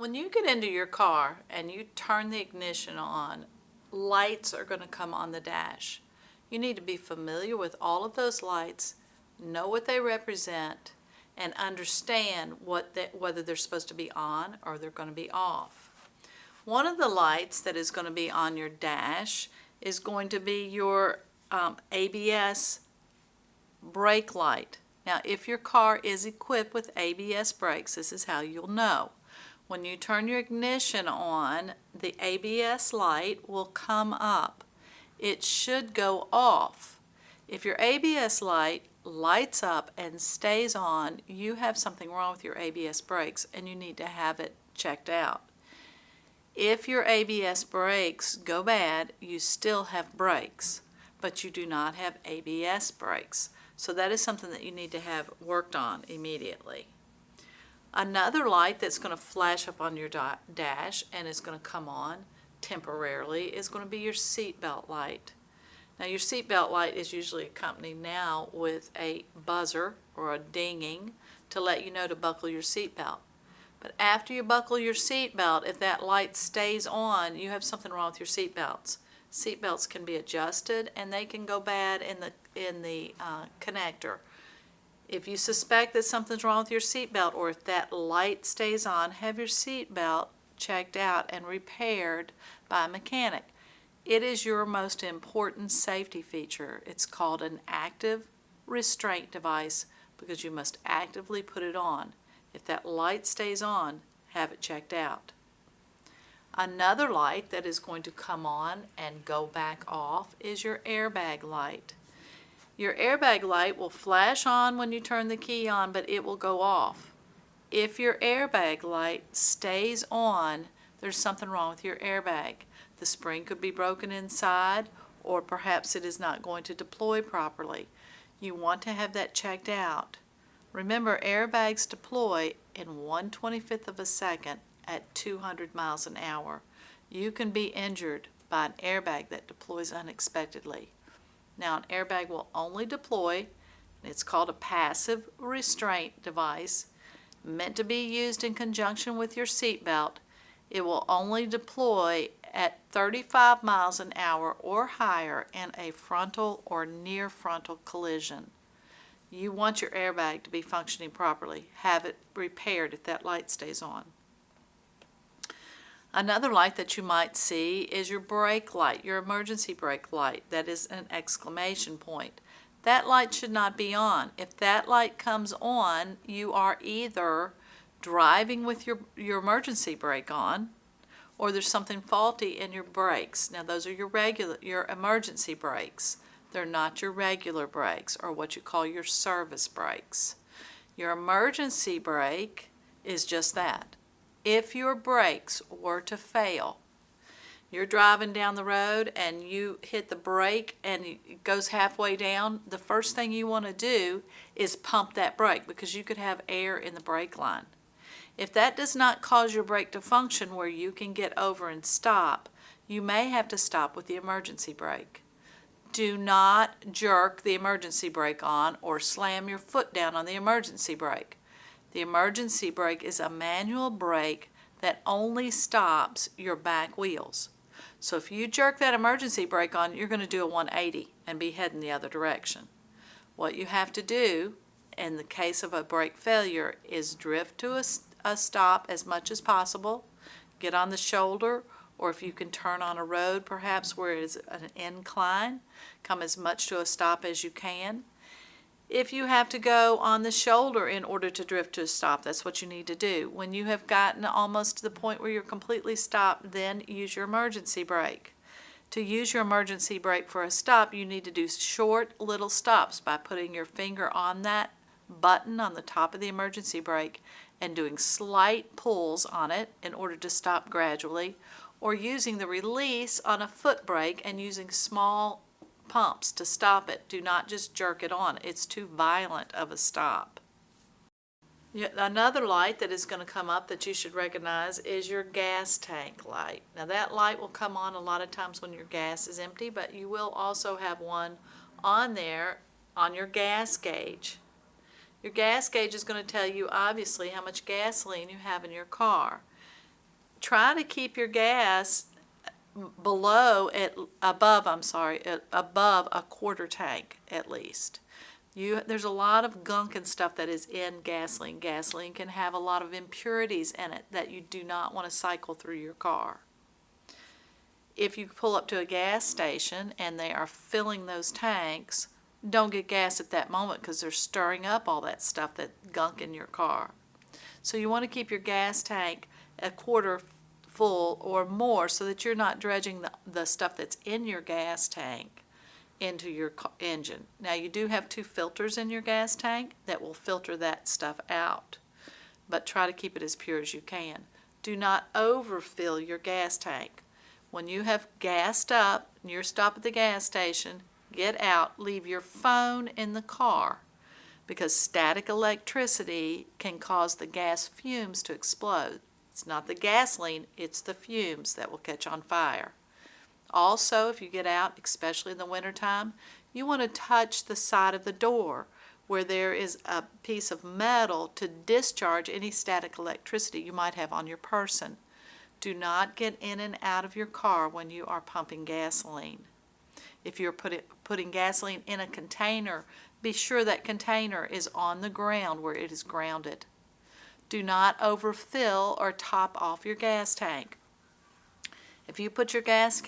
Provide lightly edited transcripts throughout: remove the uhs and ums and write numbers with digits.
When you get into your car and you turn the ignition on, lights are going to come on the dash. You need to be familiar with all of those lights, know what they represent, and understand whether they're supposed to be on or they're going to be off. One of the lights that is going to be on your dash is going to be your ABS brake light. Now, if your car is equipped with ABS brakes, this is how you'll know. When you turn your ignition on, the ABS light will come up. It should go off. If your ABS light lights up and stays on, you have something wrong with your ABS brakes and you need to have it checked out. If your ABS brakes go bad, you still have brakes, but you do not have ABS brakes. So that is something that you need to have worked on immediately. Another light that's going to flash up on your dash and is going to come on temporarily is going to be your seatbelt light. Now, your seatbelt light is usually accompanied now with a buzzer or a dinging to let you know to buckle your seatbelt. But after you buckle your seatbelt, if that light stays on, you have something wrong with your seatbelts. Seatbelts can be adjusted and they can go bad in the connector. If you suspect that something's wrong with your seatbelt, or if that light stays on, have your seatbelt checked out and repaired by a mechanic. It is your most important safety feature. It's called an active restraint device because you must actively put it on. If that light stays on, have it checked out. Another light that is going to come on and go back off is your airbag light. Your airbag light will flash on when you turn the key on, but it will go off. If your airbag light stays on, there's something wrong with your airbag. The spring could be broken inside, or perhaps it is not going to deploy properly. You want to have that checked out. Remember, airbags deploy in 1/25 of a second at 200 miles an hour. You can be injured by an airbag that deploys unexpectedly. Now, an airbag will only deploy, it's called a passive restraint device, meant to be used in conjunction with your seatbelt. It will only deploy at 35 miles an hour or higher in a frontal or near frontal collision. You want your airbag to be functioning properly. Have it repaired if that light stays on. Another light that you might see is your brake light, your emergency brake light. That is an exclamation point. That light should not be on. If that light comes on, you are either driving with your emergency brake on, or there's something faulty in your brakes. Now, those are your emergency brakes. They're not your regular brakes, or what you call your service brakes. Your emergency brake is just that. If your brakes were to fail, you're driving down the road and you hit the brake and it goes halfway down, the first thing you want to do is pump that brake because you could have air in the brake line. If that does not cause your brake to function where you can get over and stop, you may have to stop with the emergency brake. Do not jerk the emergency brake on or slam your foot down on the emergency brake. The emergency brake is a manual brake that only stops your back wheels. So if you jerk that emergency brake on, you're going to do a 180 and be heading the other direction. What you have to do in the case of a brake failure is drift to a stop as much as possible, get on the shoulder, or if you can turn on a road perhaps where it is an incline, come as much to a stop as you can. If you have to go on the shoulder in order to drift to a stop, that's what you need to do. When you have gotten almost to the point where you're completely stopped, then use your emergency brake. To use your emergency brake for a stop, you need to do short little stops by putting your finger on that button on the top of the emergency brake and doing slight pulls on it in order to stop gradually, or using the release on a foot brake and using small pumps to stop it. Do not just jerk it on. It's too violent of a stop. Another light that is going to come up that you should recognize is your gas tank light. Now, that light will come on a lot of times when your gas is empty, but you will also have one on there on your gas gauge. Your gas gauge is going to tell you obviously how much gasoline you have in your car. Try to keep your gas above a quarter tank at least. There's a lot of gunk and stuff that is in gasoline. Gasoline can have a lot of impurities in it that you do not want to cycle through your car. If you pull up to a gas station and they are filling those tanks, don't get gas at that moment because they're stirring up all that stuff, that gunk in your car. So you want to keep your gas tank a quarter full or more so that you're not dredging the stuff that's in your gas tank into your engine. Now you do have 2 filters in your gas tank that will filter that stuff out, but try to keep it as pure as you can. Do not overfill your gas tank. When you have gassed up and you're stopped at the gas station, get out, leave your phone in the car because static electricity can cause the gas fumes to explode. It's not the gasoline, it's the fumes that will catch on fire. Also, if you get out, especially in the wintertime, you want to touch the side of the door where there is a piece of metal to discharge any static electricity you might have on your person. Do not get in and out of your car when you are pumping gasoline. If you're putting gasoline in a container, be sure that container is on the ground where it is grounded. Do not overfill or top off your gas tank. If you put your gas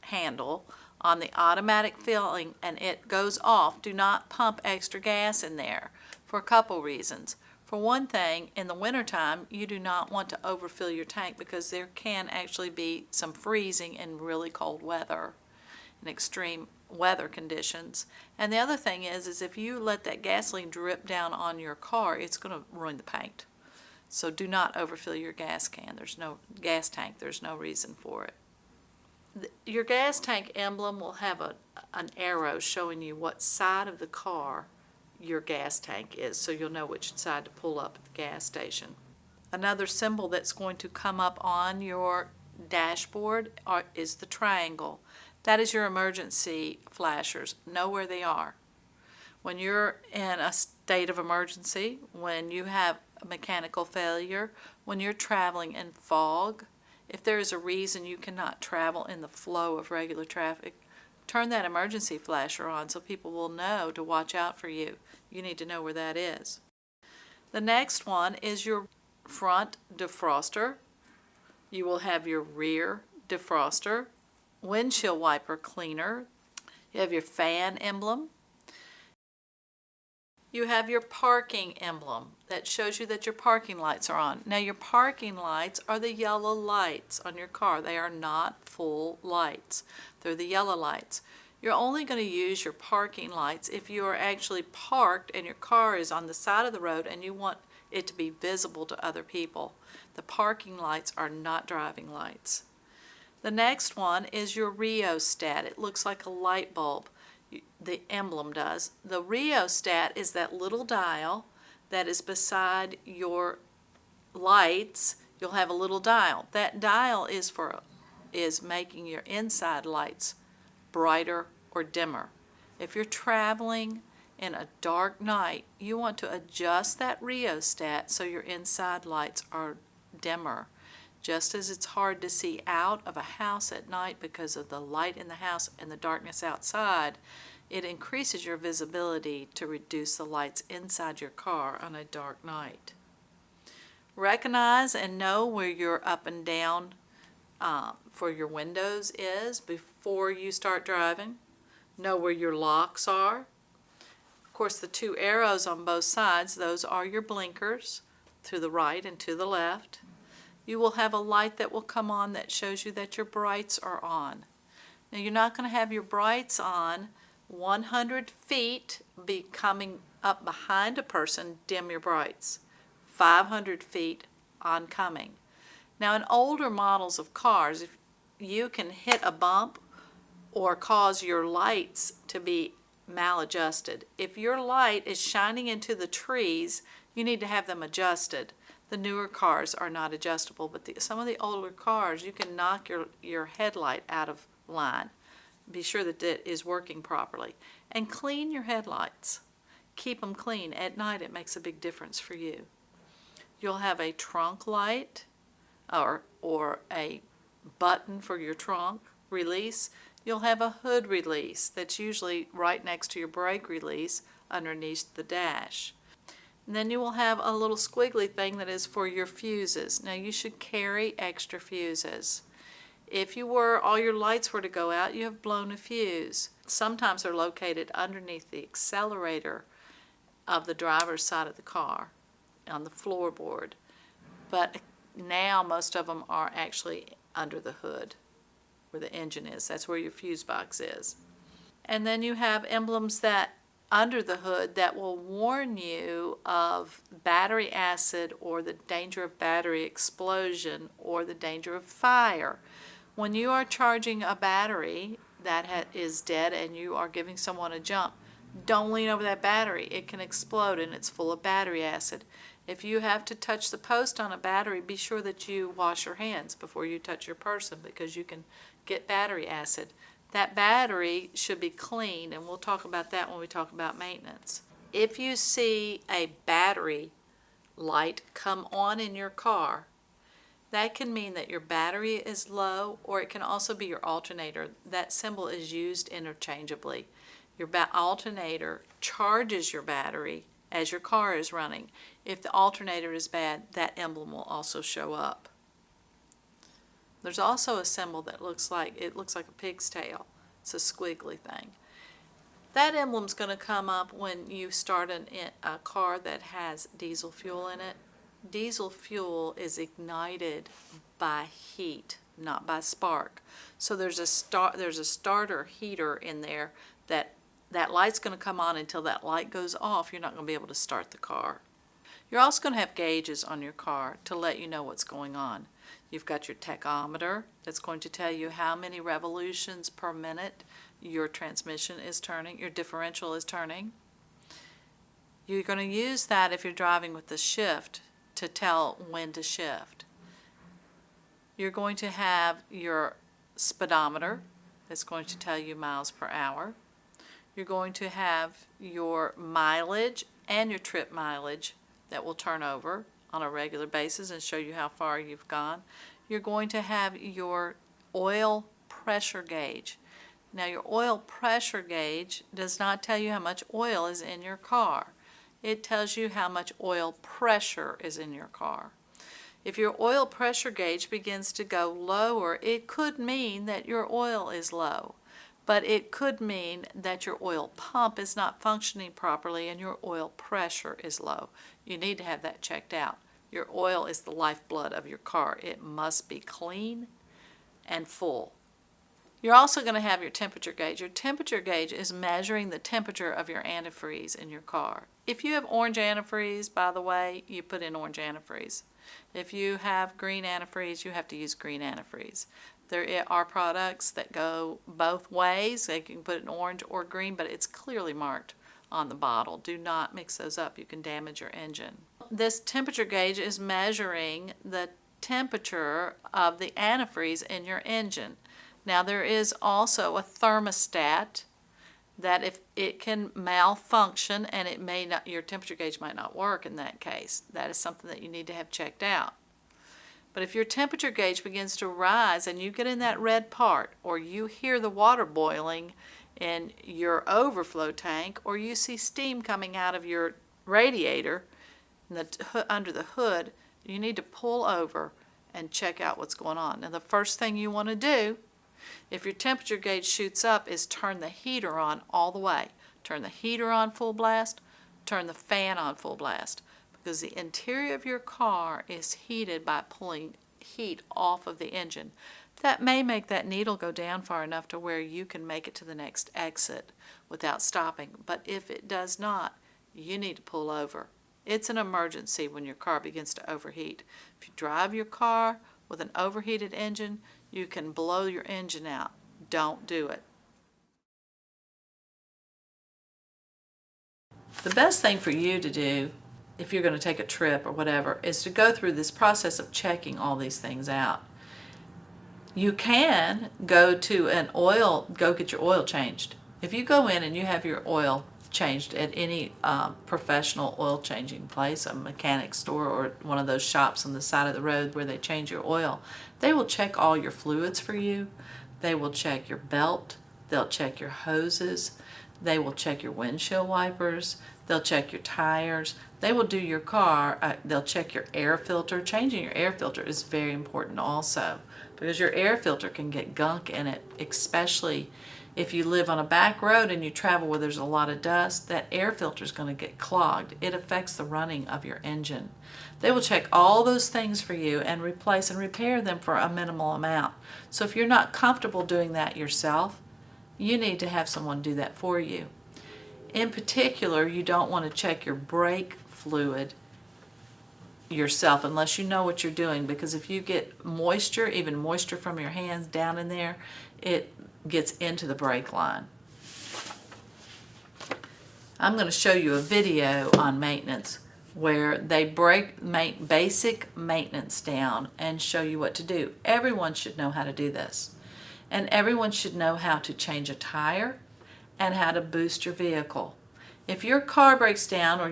handle on the automatic filling and it goes off, do not pump extra gas in there for a couple reasons. For one thing, in the wintertime, you do not want to overfill your tank because there can actually be some freezing in really cold weather and extreme weather conditions. And the other thing is if you let that gasoline drip down on your car, it's going to ruin the paint. So do not overfill your gas tank. There's no reason for it. Your gas tank emblem will have an arrow showing you what side of the car your gas tank is, so you'll know which side to pull up at the gas station. Another symbol that's going to come up on your dashboard is the triangle. That is your emergency flashers. Know where they are. When you're in a state of emergency, when you have a mechanical failure, when you're traveling in fog, if there is a reason you cannot travel in the flow of regular traffic, turn that emergency flasher on so people will know to watch out for you. You need to know where that is. The next one is your front defroster. You will have your rear defroster, windshield wiper cleaner. You have your fan emblem. You have your parking emblem that shows you that your parking lights are on. Now your parking lights are the yellow lights on your car. They are not full lights. They're the yellow lights. You're only going to use your parking lights if you are actually parked and your car is on the side of the road and you want it to be visible to other people. The parking lights are not driving lights. The next one is your rheostat. It looks like a light bulb. The emblem does. The rheostat is that little dial that is beside your lights. You'll have a little dial. That dial is making your inside lights brighter or dimmer. If you're traveling in a dark night, you want to adjust that rheostat so your inside lights are dimmer. Just as it's hard to see out of a house at night because of the light in the house and the darkness outside, it increases your visibility to reduce the lights inside your car on a dark night. Recognize and know where your up and down for your windows is before you start driving. Know where your locks are. Of course, the 2 arrows on both sides, those are your blinkers to the right and to the left. You will have a light that will come on that shows you that your brights are on. Now you're not going to have your brights on 100 feet be coming up behind a person, dim your brights. 500 feet oncoming. Now in older models of cars, if you can hit a bump or cause your lights to be maladjusted. If your light is shining into the trees, you need to have them adjusted. The newer cars are not adjustable, but some of the older cars, you can knock your headlight out of line. Be sure that it is working properly. And clean your headlights. Keep them clean. At night it makes a big difference for you. You'll have a trunk light or a button for your trunk release. You'll have a hood release that's usually right next to your brake release underneath the dash. And then you will have a little squiggly thing that is for your fuses. Now you should carry extra fuses. If all your lights were to go out, you have blown a fuse. Sometimes they're located underneath the accelerator of the driver's side of the car on the floorboard. But now most of them are actually under the hood where the engine is. That's where your fuse box is. And then you have emblems that under the hood that will warn you of battery acid or the danger of battery explosion or the danger of fire. When you are charging a battery that is dead and you are giving someone a jump, don't lean over that battery. It can explode and it's full of battery acid. If you have to touch the post on a battery, be sure that you wash your hands before you touch your person because you can get battery acid. That battery should be cleaned, and we'll talk about that when we talk about maintenance. If you see a battery light come on in your car, that can mean that your battery is low, or it can also be your alternator. That symbol is used interchangeably. Your alternator charges your battery as your car is running. If the alternator is bad, that emblem will also show up. There's also a symbol that looks like a pig's tail. It's a squiggly thing. That emblem's going to come up when you start a car that has diesel fuel in it. Diesel fuel is ignited by heat, not by spark. So there's a starter heater in there that light's going to come on. Until that light goes off, you're not going to be able to start the car. You're also going to have gauges on your car to let you know what's going on. You've got your tachometer that's going to tell you how many revolutions per minute your transmission is turning, your differential is turning. You're going to use that if you're driving with the shift to tell when to shift. You're going to have your speedometer that's going to tell you miles per hour. You're going to have your mileage and your trip mileage that will turn over on a regular basis and show you how far you've gone. You're going to have your oil pressure gauge. Now your oil pressure gauge does not tell you how much oil is in your car. It tells you how much oil pressure is in your car. If your oil pressure gauge begins to go lower, it could mean that your oil is low. But it could mean that your oil pump is not functioning properly and your oil pressure is low. You need to have that checked out. Your oil is the lifeblood of your car. It must be clean and full. You're also going to have your temperature gauge. Your temperature gauge is measuring the temperature of your antifreeze in your car. If you have orange antifreeze, by the way, you put in orange antifreeze. If you have green antifreeze, you have to use green antifreeze. There are products that go both ways. They can put it in orange or green, but it's clearly marked on the bottle. Do not mix those up. You can damage your engine. This temperature gauge is measuring the temperature of the antifreeze in your engine. Now there is also a thermostat that if it can malfunction and it may not, your temperature gauge might not work in that case. That is something that you need to have checked out. But if your temperature gauge begins to rise and you get in that red part, or you hear the water boiling in your overflow tank, or you see steam coming out of your radiator under the hood, you need to pull over and check out what's going on. Now the first thing you want to do, if your temperature gauge shoots up, is turn the heater on all the way. Turn the heater on full blast, turn the fan on full blast, because the interior of your car is heated by pulling heat off of the engine. That may make that needle go down far enough to where you can make it to the next exit without stopping. But if it does not, you need to pull over. It's an emergency when your car begins to overheat. If you drive your car with an overheated engine, you can blow your engine out. Don't do it. The best thing for you to do if you're going to take a trip or whatever is to go through this process of checking all these things out. You can go to go get your oil changed. If you go in and you have your oil changed at any professional oil changing place, a mechanic store or one of those shops on the side of the road where they change your oil, they will check all your fluids for you. They will check your belt. They'll check your hoses. They will check your windshield wipers. They'll check your tires. They will do your car. They'll check your air filter. Changing your air filter is very important also, because your air filter can get gunk in it, especially if you live on a back road and you travel where there's a lot of dust. That air filter is going to get clogged. It affects the running of your engine. They will check all those things for you and replace and repair them for a minimal amount. So if you're not comfortable doing that yourself, you need to have someone do that for you. In particular, you don't want to check your brake fluid yourself unless you know what you're doing, because if you get moisture, even moisture from your hands down in there, it gets into the brake line. I'm going to show you a video on maintenance where they break basic maintenance down and show you what to do. Everyone should know how to do this. And everyone should know how to change a tire and how to boost your vehicle. If your car breaks down or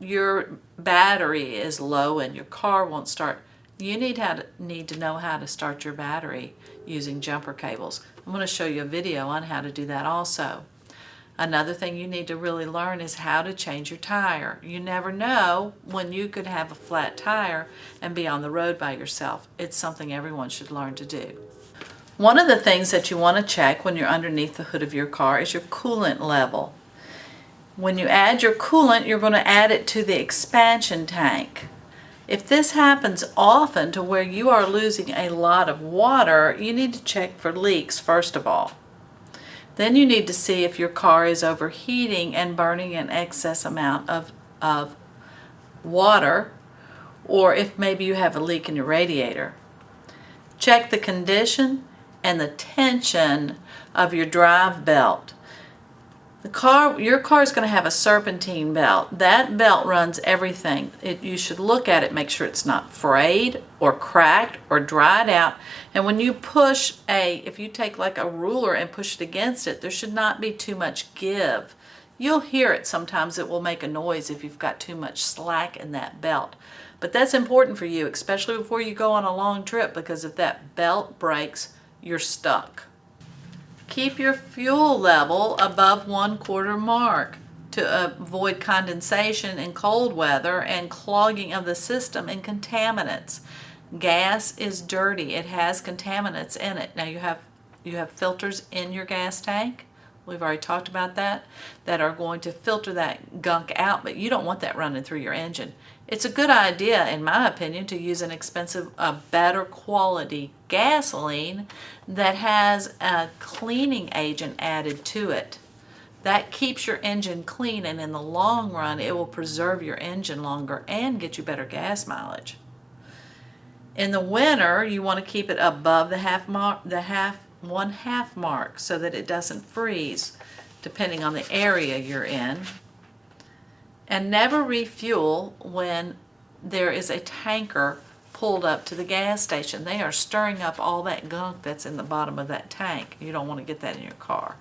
your battery is low and your car won't start, you need to know how to start your battery using jumper cables. I'm going to show you a video on how to do that also. Another thing you need to really learn is how to change your tire. You never know when you could have a flat tire and be on the road by yourself. It's something everyone should learn to do. One of the things that you want to check when you're underneath the hood of your car is your coolant level. When you add your coolant, you're going to add it to the expansion tank. If this happens often to where you are losing a lot of water, you need to check for leaks first of all. Then you need to see if your car is overheating and burning an excess amount of water, or if maybe you have a leak in your radiator. Check the condition and the tension of your drive belt. Your car is going to have a serpentine belt. That belt runs everything. You should look at it, make sure it's not frayed or cracked or dried out. And when you push if you take like a ruler and push it against it, there should not be too much give. You'll hear it sometimes. It will make a noise if you've got too much slack in that belt. But that's important for you, especially before you go on a long trip, because if that belt breaks, you're stuck. Keep your fuel level above 1/4 mark to avoid condensation in cold weather and clogging of the system and contaminants. Gas is dirty. It has contaminants in it. Now you have filters in your gas tank. We've already talked about that are going to filter that gunk out, but you don't want that running through your engine. It's a good idea, in my opinion, to use an expensive, better quality gasoline that has a cleaning agent added to it. That keeps your engine clean, and in the long run, it will preserve your engine longer and get you better gas mileage. In the winter, you want to keep it above the 1/2 mark so that it doesn't freeze, depending on the area you're in. And never refuel when there is a tanker pulled up to the gas station. They are stirring up all that gunk that's in the bottom of that tank. You don't want to get that in your car.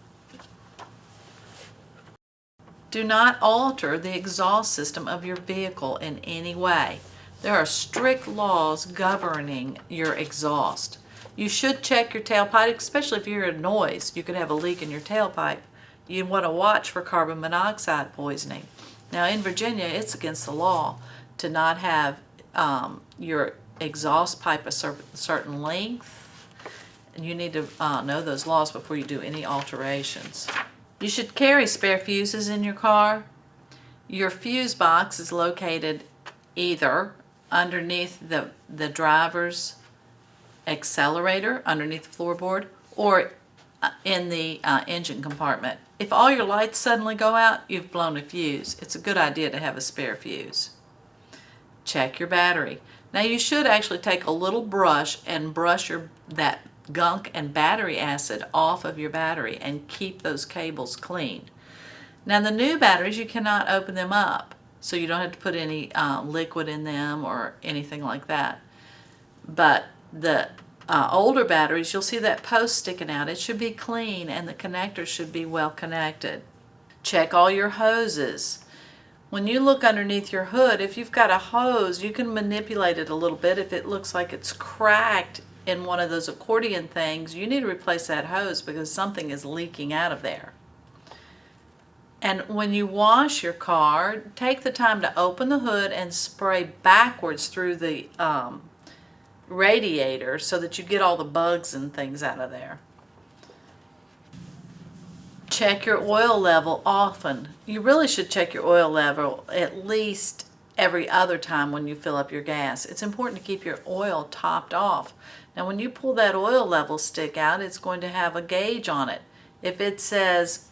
Do not alter the exhaust system of your vehicle in any way. There are strict laws governing your exhaust. You should check your tailpipe, especially if you're a noise. You could have a leak in your tailpipe. You want to watch for carbon monoxide poisoning. Now in Virginia, it's against the law to not have your exhaust pipe a certain length. And you need to know those laws before you do any alterations. You should carry spare fuses in your car. Your fuse box is located either underneath the driver's accelerator, underneath the floorboard, or in the engine compartment. If all your lights suddenly go out, you've blown a fuse. It's a good idea to have a spare fuse. Check your battery. Now you should actually take a little brush and brush that gunk and battery acid off of your battery and keep those cables clean. Now the new batteries, you cannot open them up, so you don't have to put any liquid in them or anything like that. But the older batteries, you'll see that post sticking out. It should be clean and the connectors should be well connected. Check all your hoses. When you look underneath your hood, if you've got a hose, you can manipulate it a little bit. If it looks like it's cracked in one of those accordion things, you need to replace that hose because something is leaking out of there. And when you wash your car, take the time to open the hood and spray backwards through the radiator so that you get all the bugs and things out of there. Check your oil level often. You really should check your oil level at least every other time when you fill up your gas. It's important to keep your oil topped off. Now when you pull that oil level stick out, it's going to have a gauge on it. If it says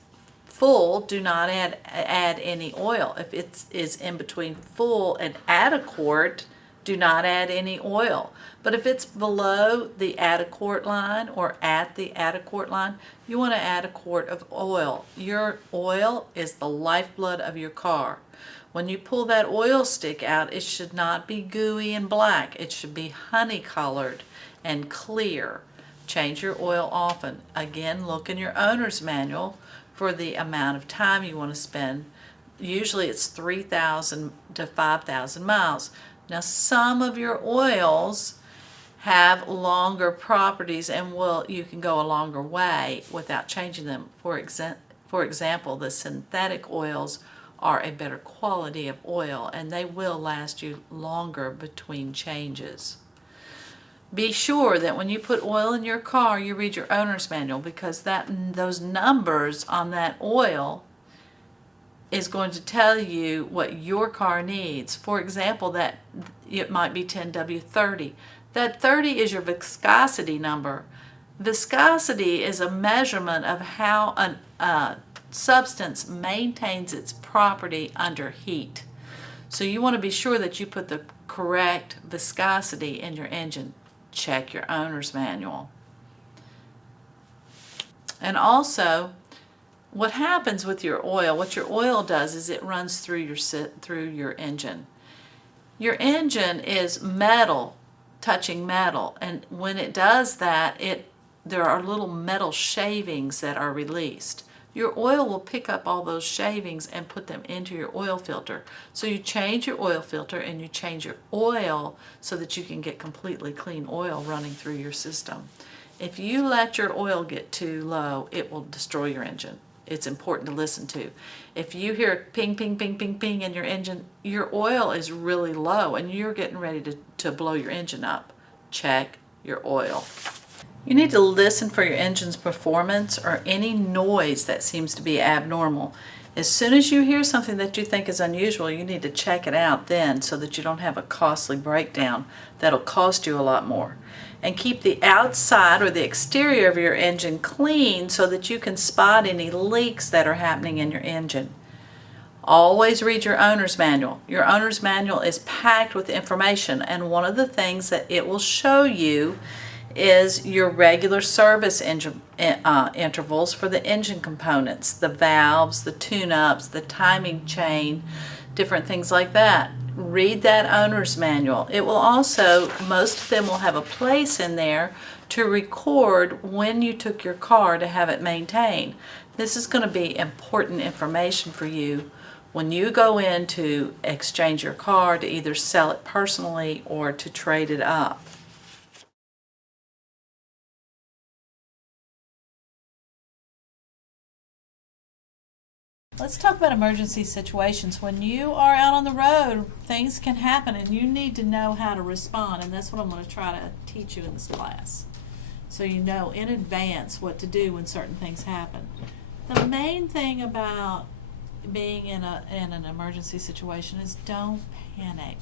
full, do not add any oil. If it is in between full and add a quart, do not add any oil. But if it's below the add a quart line or at the add a quart line, you want to add a quart of oil. Your oil is the lifeblood of your car. When you pull that oil stick out, it should not be gooey and black. It should be honey colored and clear. Change your oil often. Again, look in your owner's manual for the amount of time you want to spend. Usually it's 3,000 to 5,000 miles. Now some of your oils have longer properties and you can go a longer way without changing them. For example, the synthetic oils are a better quality of oil and they will last you longer between changes. Be sure that when you put oil in your car, you read your owner's manual because those numbers on that oil is going to tell you what your car needs. For example, that it might be 10W30. That 30 is your viscosity number. Viscosity is a measurement of how a substance maintains its property under heat. So you want to be sure that you put the correct viscosity in your engine. Check your owner's manual. And also, what happens with your oil, what your oil does is it runs through your engine. Your engine is metal touching metal, and when it does that, there are little metal shavings that are released. Your oil will pick up all those shavings and put them into your oil filter. So you change your oil filter and you change your oil so that you can get completely clean oil running through your system. If you let your oil get too low, it will destroy your engine. It's important to listen to. If you hear ping, ping, ping, ping, ping in your engine, your oil is really low and you're getting ready to blow your engine up. Check your oil. You need to listen for your engine's performance or any noise that seems to be abnormal. As soon as you hear something that you think is unusual, you need to check it out then so that you don't have a costly breakdown that'll cost you a lot more. And keep the outside or the exterior of your engine clean so that you can spot any leaks that are happening in your engine. Always read your owner's manual. Your owner's manual is packed with information, and one of the things that it will show you is your regular service intervals for the engine components, the valves, the tune-ups, the timing chain, different things like that. Read that owner's manual. It will also, most of them will have a place in there to record when you took your car to have it maintained. This is going to be important information for you when you go in to exchange your car to either sell it personally or to trade it up. Let's talk about emergency situations. When you are out on the road, things can happen and you need to know how to respond, and that's what I'm going to try to teach you in this class. So you know in advance what to do when certain things happen. The main thing about being in an emergency situation is don't panic.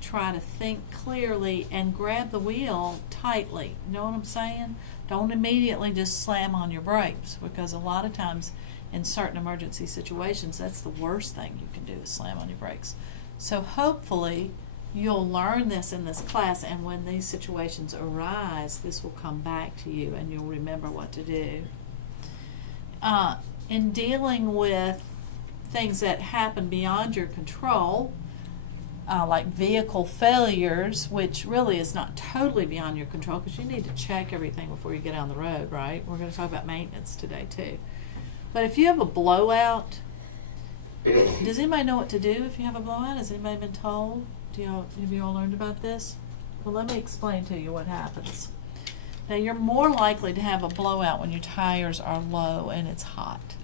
Try to think clearly and grab the wheel tightly. You know what I'm saying? Don't immediately just slam on your brakes, because a lot of times in certain emergency situations, that's the worst thing you can do is slam on your brakes. So hopefully you'll learn this in this class, and when these situations arise, this will come back to you and you'll remember what to do. In dealing with things that happen beyond your control, like vehicle failures, which really is not totally beyond your control because you need to check everything before you get on the road, right? We're going to talk about maintenance today too. But if you have a blowout, does anybody know what to do if you have a blowout? Has anybody been told? Have you all learned about this? Well, let me explain to you what happens. Now, you're more likely to have a blowout when your tires are low and it's hot.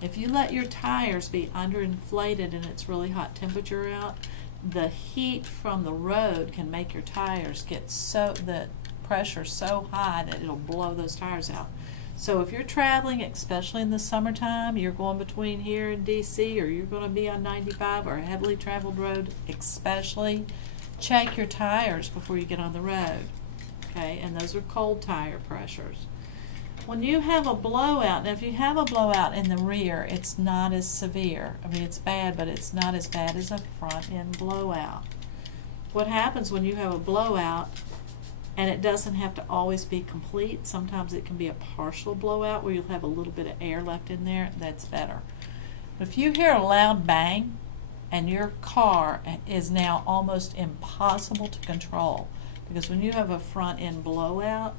If you let your tires be underinflated and it's really hot temperature out, the heat from the road can make your tires get the pressure so high that it'll blow those tires out. So if you're traveling, especially in the summertime, you're going between here and DC, or you're going to be on 95 or a heavily traveled road especially, check your tires before you get on the road. Okay, and those are cold tire pressures. When you have a blowout, now if you have a blowout in the rear, it's not as severe. I mean, it's bad, but it's not as bad as a front end blowout. What happens when you have a blowout, and it doesn't have to always be complete, sometimes it can be a partial blowout where you'll have a little bit of air left in there, that's better. But if you hear a loud bang and your car is now almost impossible to control, because when you have a front end blowout,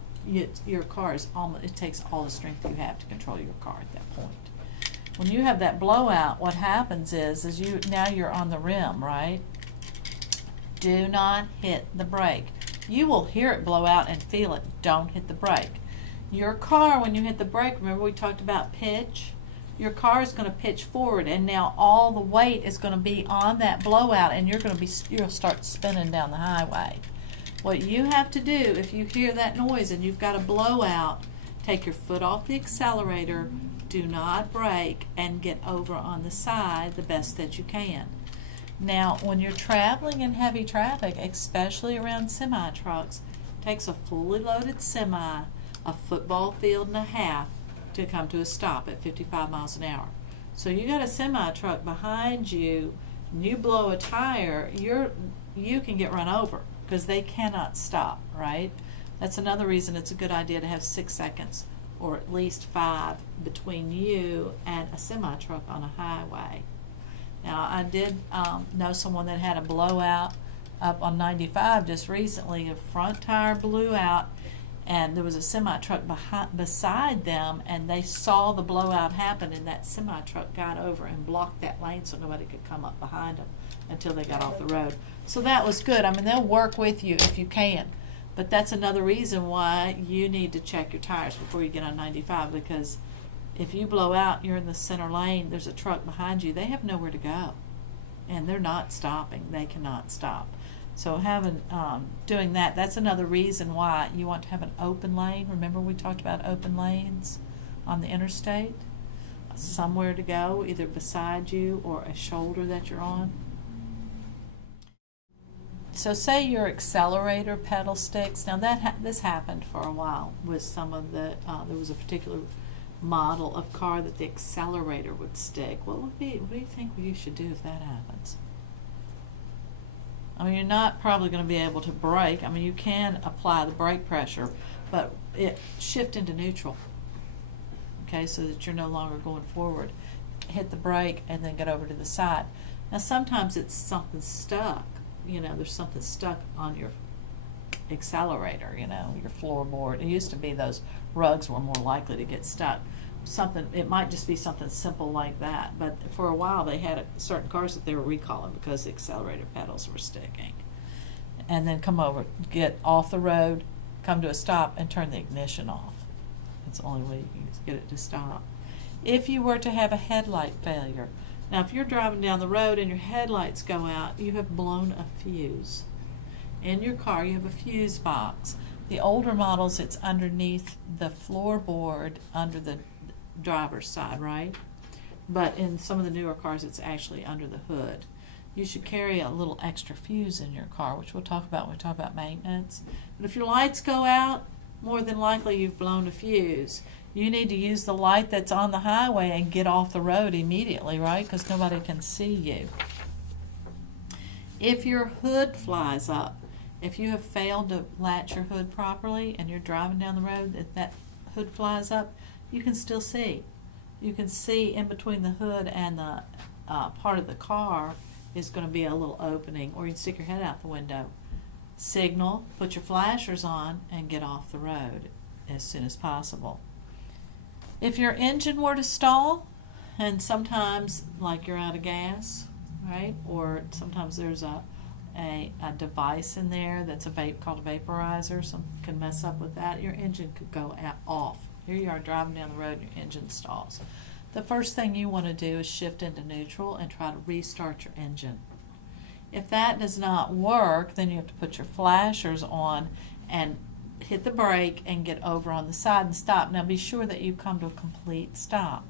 your car is almost, it takes all the strength you have to control your car at that point. When you have that blowout, what happens is now you're on the rim, right? Do not hit the brake. You will hear it blow out and feel it. Don't hit the brake. Your car, when you hit the brake, remember we talked about pitch? Your car is going to pitch forward, and now all the weight is going to be on that blowout, and you'll start spinning down the highway. What you have to do, if you hear that noise and you've got a blowout, take your foot off the accelerator, do not brake, and get over on the side the best that you can. Now, when you're traveling in heavy traffic, especially around semi-trucks, it takes a fully loaded semi, a football field and a half, to come to a stop at 55 miles an hour. So you got a semi-truck behind you, and you blow a tire, you can get run over because they cannot stop, right? That's another reason it's a good idea to have 6 seconds or at least 5 between you and a semi-truck on a highway. Now, I did know someone that had a blowout up on 95 just recently. A front tire blew out, and there was a semi-truck beside them, and they saw the blowout happen, and that semi-truck got over and blocked that lane so nobody could come up behind them until they got off the road. So that was good. I mean, they'll work with you if you can. But that's another reason why you need to check your tires before you get on 95, because if you blow out, you're in the center lane, there's a truck behind you, they have nowhere to go. And they're not stopping. They cannot stop. So doing that's another reason why you want to have an open lane. Remember we talked about open lanes on the interstate? Somewhere to go, either beside you or a shoulder that you're on. So say your accelerator pedal sticks. Now this happened for a while with some of there was a particular model of car that the accelerator would stick. What do you think you should do if that happens? I mean, you're not probably going to be able to brake. I mean, you can apply the brake pressure, but shift into neutral, okay, so that you're no longer going forward. Hit the brake and then get over to the side. Now, sometimes it's something stuck. There's something stuck on your accelerator, your floorboard. It used to be those rugs were more likely to get stuck. It might just be something simple like that, but for a while they had certain cars that they were recalling because the accelerator pedals were sticking. And then come over, get off the road, come to a stop, and turn the ignition off. That's the only way you can get it to stop. If you were to have a headlight failure, now if you're driving down the road and your headlights go out, you have blown a fuse. In your car, you have a fuse box. The older models, it's underneath the floorboard under the driver's side, right? But in some of the newer cars, it's actually under the hood. You should carry a little extra fuse in your car, which we'll talk about when we talk about maintenance. But if your lights go out, more than likely you've blown a fuse. You need to use the light that's on the highway and get off the road immediately, right? Because nobody can see you. If your hood flies up, if you have failed to latch your hood properly and you're driving down the road, if that hood flies up, you can still see. You can see in between the hood and the part of the car is going to be a little opening, or you can stick your head out the window. Signal, put your flashers on, and get off the road as soon as possible. If your engine were to stall, And sometimes, like you're out of gas, right? Or sometimes there's a device in there that's called a vaporizer. Some can mess up with that. Your engine could go off. Here you are driving down the road and your engine stalls. The first thing you want to do is shift into neutral and try to restart your engine. If that does not work, then you have to put your flashers on and hit the brake and get over on the side and stop. Now be sure that you come to a complete stop.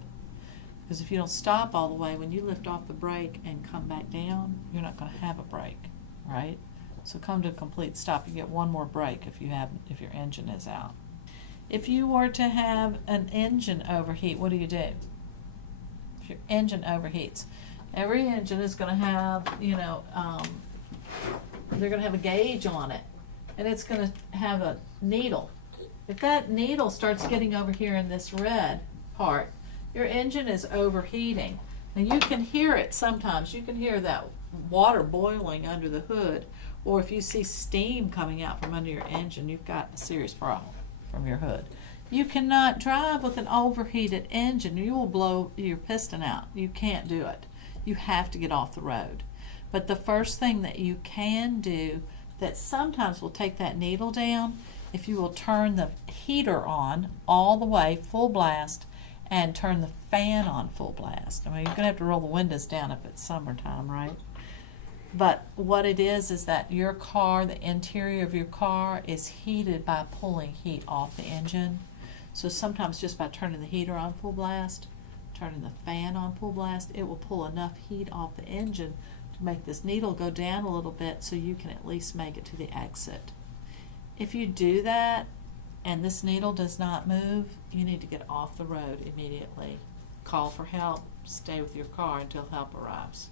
Because if you don't stop all the way, when you lift off the brake and come back down, you're not going to have a brake, right? So come to a complete stop. You get one more brake if your engine is out. If you were to have an engine overheat, what do? If your engine overheats, every engine is going to have, they're going to have a gauge on it, and it's going to have a needle. If that needle starts getting over here in this red part, your engine is overheating. And you can hear it sometimes. You can hear that water boiling under the hood, or if you see steam coming out from under your engine, you've got a serious problem from your hood. You cannot drive with an overheated engine. You will blow your piston out. You can't do it. You have to get off the road. But the first thing that you can do that sometimes will take that needle down, if you will turn the heater on all the way, full blast, and turn the fan on full blast. I mean, you're going to have to roll the windows down if it's summertime, right? But what it is that your car, the interior of your car, is heated by pulling heat off the engine. So sometimes just by turning the heater on full blast, turning the fan on full blast, it will pull enough heat off the engine to make this needle go down a little bit so you can at least make it to the exit. If you do that and this needle does not move, you need to get off the road immediately. Call for help, stay with your car until help arrives,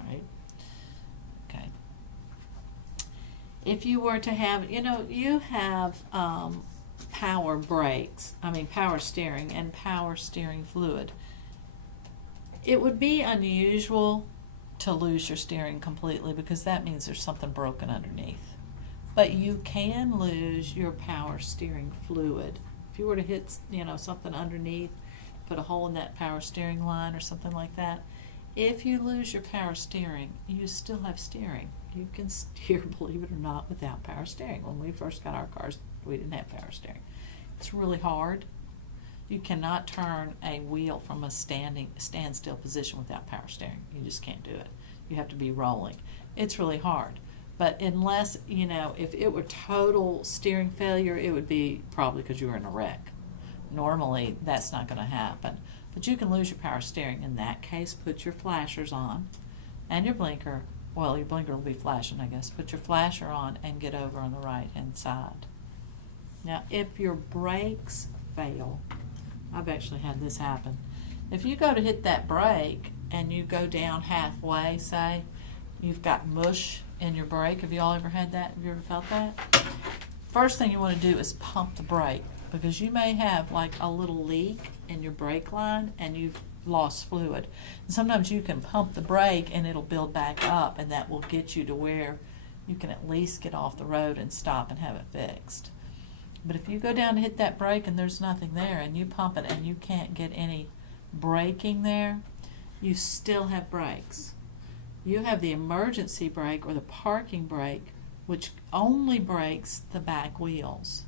right? Okay. If you were to have, you have power steering and power steering fluid. It would be unusual to lose your steering completely because that means there's something broken underneath. But you can lose your power steering fluid. If you were to hit, something underneath, put a hole in that power steering line or something like that, if you lose your power steering, you still have steering. You can steer, believe it or not, without power steering. When we first got our cars, we didn't have power steering. It's really hard. You cannot turn a wheel from a standstill position without power steering. You just can't do it. You have to be rolling. It's really hard. But unless, if it were total steering failure, it would be probably because you were in a wreck. Normally, that's not going to happen. But you can lose your power steering. In that case, put your flashers on and your blinker. Well, your blinker will be flashing, I guess. Put your flasher on and get over on the right-hand side. Now, if your brakes fail, I've actually had this happen. If you go to hit that brake and you go down halfway, say, you've got mush in your brake. Have you all ever had that? Have you ever felt that? First thing you want to do is pump the brake, because you may have like a little leak in your brake line and you've lost fluid. And sometimes you can pump the brake and it'll build back up, and that will get you to where you can at least get off the road and stop and have it fixed. But if you go down to hit that brake and there's nothing there, and you pump it and you can't get any braking there, you still have brakes. You have the emergency brake or the parking brake, which only brakes the back wheels.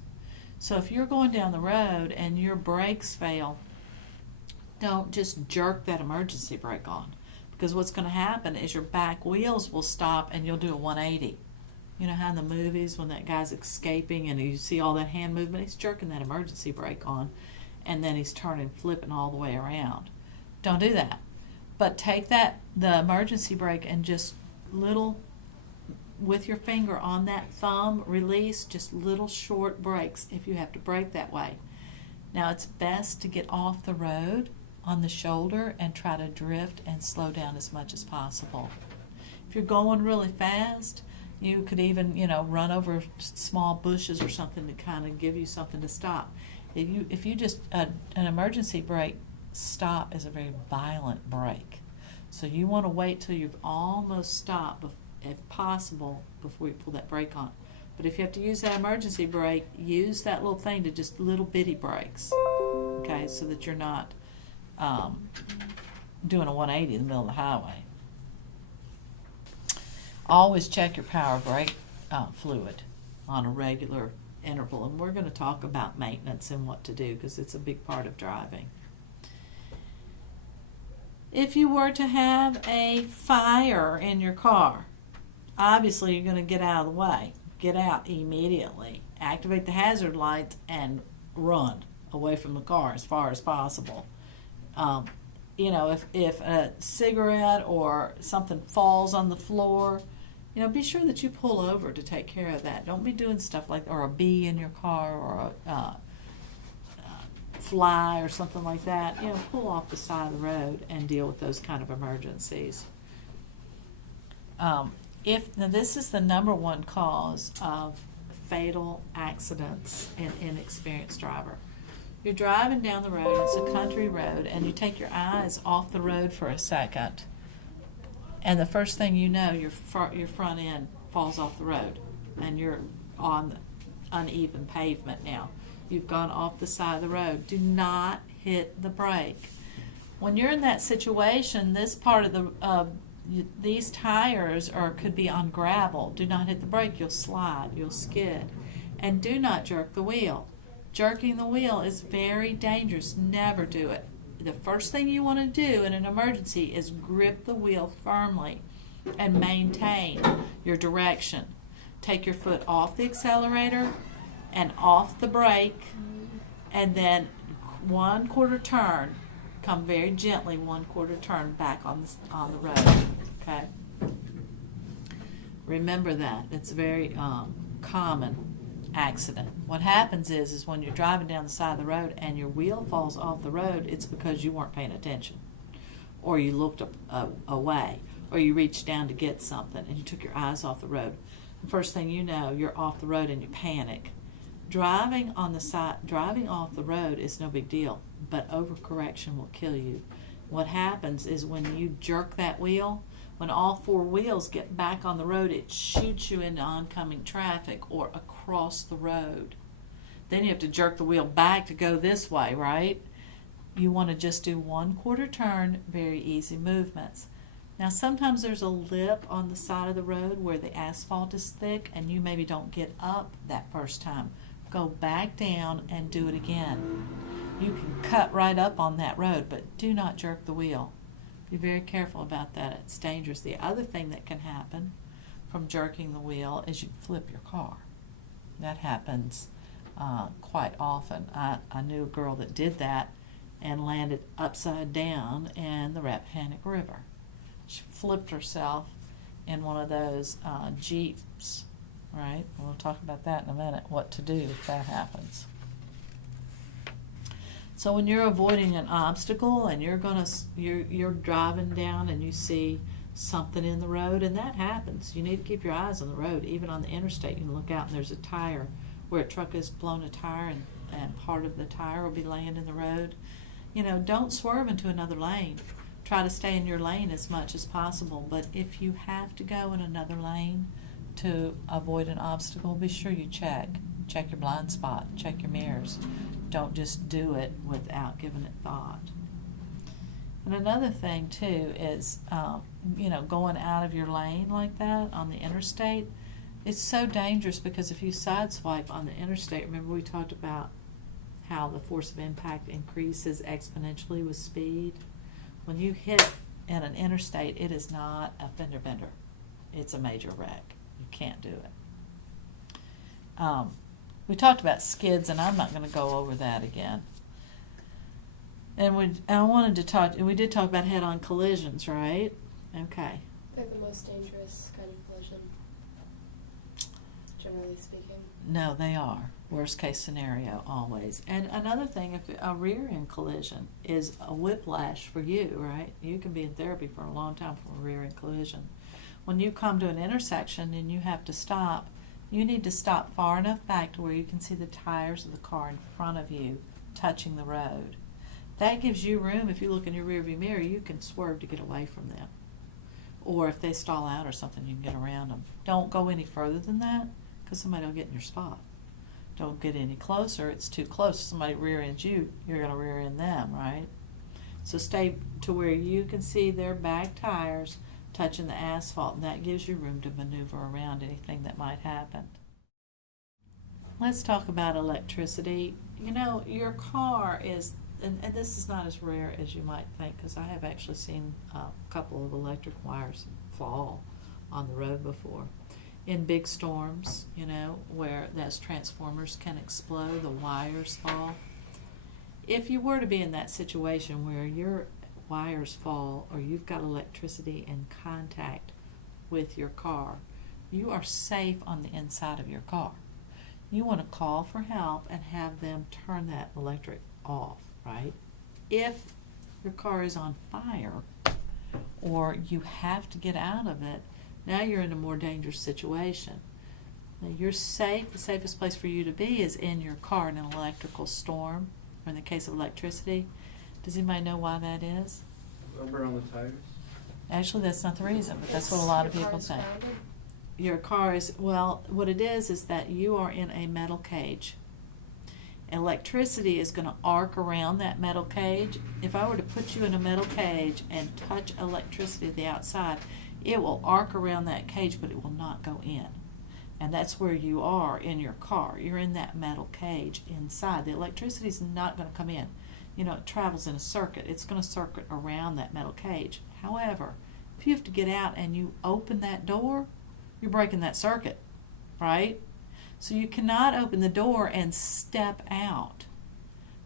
So if you're going down the road and your brakes fail, don't just jerk that emergency brake on, because what's going to happen is your back wheels will stop and you'll do a 180. You know how in the movies when that guy's escaping and you see all that hand movement, he's jerking that emergency brake on and then he's turning, flipping all the way around. Don't do that. But take the emergency brake and just with your finger on that thumb, release just little short brakes if you have to brake that way. Now it's best to get off the road on the shoulder and try to drift and slow down as much as possible. If you're going really fast, you could even, run over small bushes or something to kind of give you something to stop. If you just, an emergency brake stop is a very violent brake. So you want to wait till you've almost stopped, if possible, before you pull that brake on. But if you have to use that emergency brake, use that little thing to just little bitty brakes, okay, so that you're not doing a 180 in the middle of the highway. Always check your power brake fluid on a regular interval, and we're going to talk about maintenance and what to do because it's a big part of driving. If you were to have a fire in your car, obviously you're going to get out of the way. Get out immediately. Activate the hazard lights and run away from the car as far as possible. If a cigarette or something falls on the floor, be sure that you pull over to take care of that. Don't be doing stuff like, or a bee in your car, or a fly or something like that. Pull off the side of the road and deal with those kind of emergencies. Now this is the number one cause of fatal accidents in inexperienced driver. You're driving down the road, it's a country road, and you take your eyes off the road for a second, and the first thing you know, your front end falls off the road, and you're on the uneven pavement now. You've gone off the side of the road. Do not hit the brake. When you're in that situation, this part of these tires could be on gravel. Do not hit the brake. You'll slide. You'll skid. And do not jerk the wheel. Jerking the wheel is very dangerous. Never do it. The first thing you want to do in an emergency is grip the wheel firmly and maintain your direction. Take your foot off the accelerator and off the brake, and then 1/4 turn. Come very gently 1/4 turn back on the road. Okay. Remember that. It's a very common accident. What happens is when you're driving down the side of the road and your wheel falls off the road, it's because you weren't paying attention, or you looked away, or you reached down to get something and you took your eyes off the road. The first thing you know, you're off the road and you panic. Driving off the road is no big deal, but overcorrection will kill you. What happens is when you jerk that wheel, when all four wheels get back on the road, it shoots you into oncoming traffic or across the road. Then you have to jerk the wheel back to go this way, right? You want to just do 1/4 turn, very easy movements. Now sometimes there's a lip on the side of the road where the asphalt is thick and you maybe don't get up that first time. Go back down and do it again. You can cut right up on that road, but do not jerk the wheel. Be very careful about that. It's dangerous. The other thing that can happen from jerking the wheel is you flip your car. That happens quite often. I knew a girl that did that and landed upside down in the Rappahannock River. She flipped herself in one of those Jeeps, right? We'll talk about that in a minute, what to do if that happens. So when you're avoiding an obstacle and you're driving down and you see something in the road, and that happens, you need to keep your eyes on the road. Even on the interstate, you can look out and there's a tire where a truck has blown a tire and part of the tire will be laying in the road. Don't swerve into another lane. Try to stay in your lane as much as possible, but if you have to go in another lane to avoid an obstacle, be sure you check your blind spot, check your mirrors. Don't just do it without giving it thought. And another thing too is, going out of your lane like that on the interstate, it's so dangerous because if you sideswipe on the interstate, remember we talked about how the force of impact increases exponentially with speed? When you hit in an interstate, it is not a fender bender. It's a major wreck. You can't do it. We talked about skids, and I'm not going to go over that again. And we did talk about head-on collisions, right? Okay. They're the most dangerous kind of collision, generally speaking. No, they are. Worst case scenario, always. And another thing, if a rear end collision is a whiplash for you, right? You can be in therapy for a long time from a rear end collision. When you come to an intersection and you have to stop, you need to stop far enough back to where you can see the tires of the car in front of you touching the road. That gives you room. If you look in your rearview mirror, you can swerve to get away from them. Or if they stall out or something, you can get around them. Don't go any further than that because somebody will get in your spot. Don't get any closer. It's too close. If somebody rear ends you, you're going to rear end them, right? So stay to where you can see their back tires touching the asphalt, and that gives you room to maneuver around anything that might happen. Let's talk about electricity. You know, your car is, and this is not as rare as you might think, because I have actually seen a couple of electric wires fall on the road before. In big storms, you know, where those transformers can explode, the wires fall. If you were to be in that situation where your wires fall or you've got electricity in contact with your car, you are safe on the inside of your car. You want to call for help and have them turn that electric off, right? If your car is on fire or you have to get out of it, now you're in a more dangerous situation. Now you're safe. The safest place for you to be is in your car in an electrical storm, or in the case of electricity. Does anybody know why that is? Rubber on the tires? Actually, that's not the reason, but that's what a lot of people think. Your car is, well, what it is that you are in a metal cage. Electricity is going to arc around that metal cage. If I were to put you in a metal cage and touch electricity at the outside, it will arc around that cage, but it will not go in. And that's where you are in your car. You're in that metal cage inside. The electricity is not going to come in. You know, it travels in a circuit. It's going to circuit around that metal cage. However, if you have to get out and you open that door, you're breaking that circuit, right? So you cannot open the door and step out,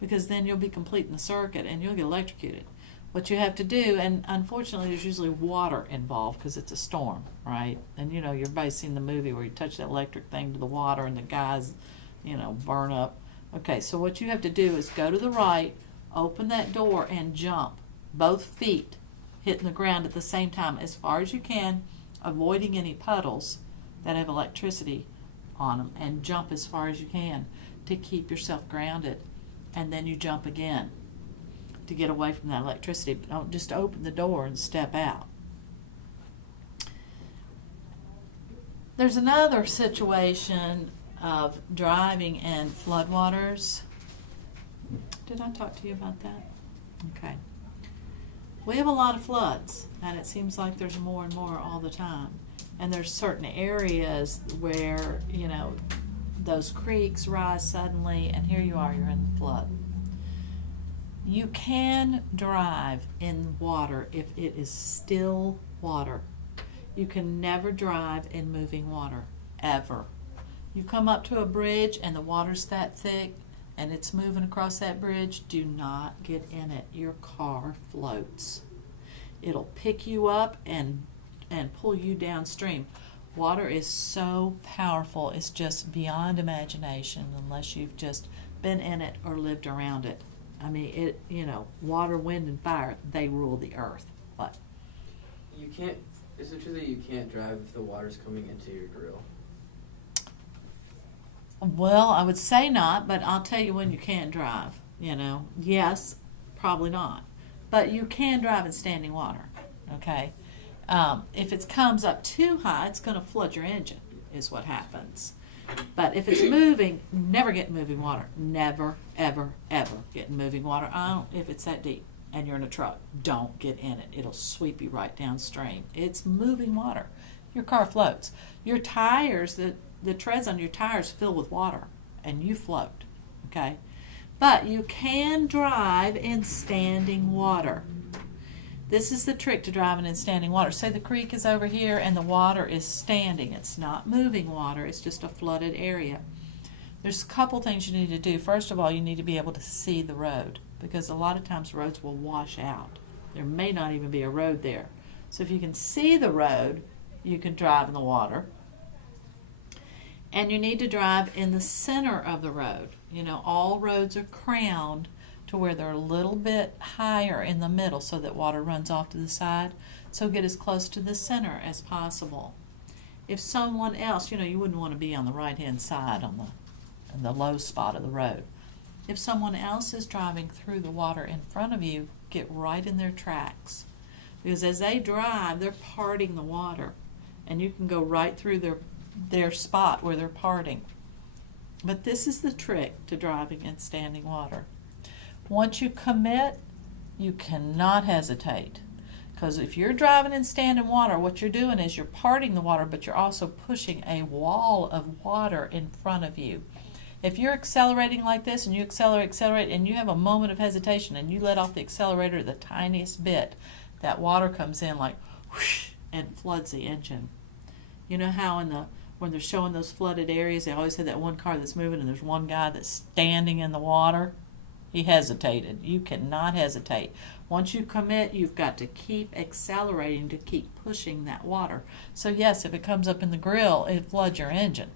because then you'll be completing the circuit and you'll get electrocuted. What you have to do, and unfortunately there's usually water involved because it's a storm, right? And you know, everybody's seen the movie where you touch that electric thing to the water and the guys, you know, burn up. Okay, so what you have to do is go to the right, open that door and jump, both feet hitting the ground at the same time as far as you can, avoiding any puddles that have electricity on them, and jump as far as you can to keep yourself grounded. And then you jump again to get away from that electricity. But don't just open the door and step out. There's another situation of driving in floodwaters. Did I talk to you about that? Okay. We have a lot of floods, and it seems like there's more and more all the time. And there's certain areas where, you know, those creeks rise suddenly, and here you are, you're in the flood. You can drive in water if it is still water. You can never drive in moving water, ever. You come up to a bridge and the water's that thick and it's moving across that bridge, do not get in it. Your car floats. It'll pick you up and pull you downstream. Water is so powerful, it's just beyond imagination unless you've just been in it or lived around it. I mean, it, you know, water, wind, and fire, they rule the earth. But You can't, is it true that you can't drive if the water's coming into your grill? well, I would say not, but I'll tell you when you can drive, you know. Yes, probably not. But you can drive in standing water, okay? If it comes up too high, it's going to flood your engine, is what happens. But if it's moving, never get in moving water. Never, ever, ever get in moving water. If it's that deep and you're in a truck, don't get in it. It'll sweep you right downstream. It's moving water. Your car floats. Your tires, the treads on your tires fill with water, and you float, okay? But you can drive in standing water. This is the trick to driving in standing water. Say the creek is over here and the water is standing. It's not moving water. It's just a flooded area. There's a couple things you need to do. First of all, you need to be able to see the road, because a lot of times roads will wash out. There may not even be a road there. So if you can see the road, you can drive in the water. And you need to drive in the center of the road. You know, all roads are crowned to where they're a little bit higher in the middle so that water runs off to the side. So get as close to the center as possible. If someone else, you know, you wouldn't want to be on the right-hand side on the low spot of the road. If someone else is driving through the water in front of you, get right in their tracks. Because as they drive, they're parting the water. And you can go right through their spot where they're parting. But this is the trick to driving in standing water. Once you commit, You cannot hesitate. Because if you're driving in standing water, what you're doing is you're parting the water, but you're also pushing a wall of water in front of you. If you're accelerating like this and you accelerate, and you have a moment of hesitation and you let off the accelerator the tiniest bit, that water comes in like whoosh and floods the engine. You know how when they're showing those flooded areas, they always have that one car that's moving and there's one guy that's standing in the water? He hesitated. You cannot hesitate. Once you commit, you've got to keep accelerating to keep pushing that water. So yes, if it comes up in the grill, it floods your engine.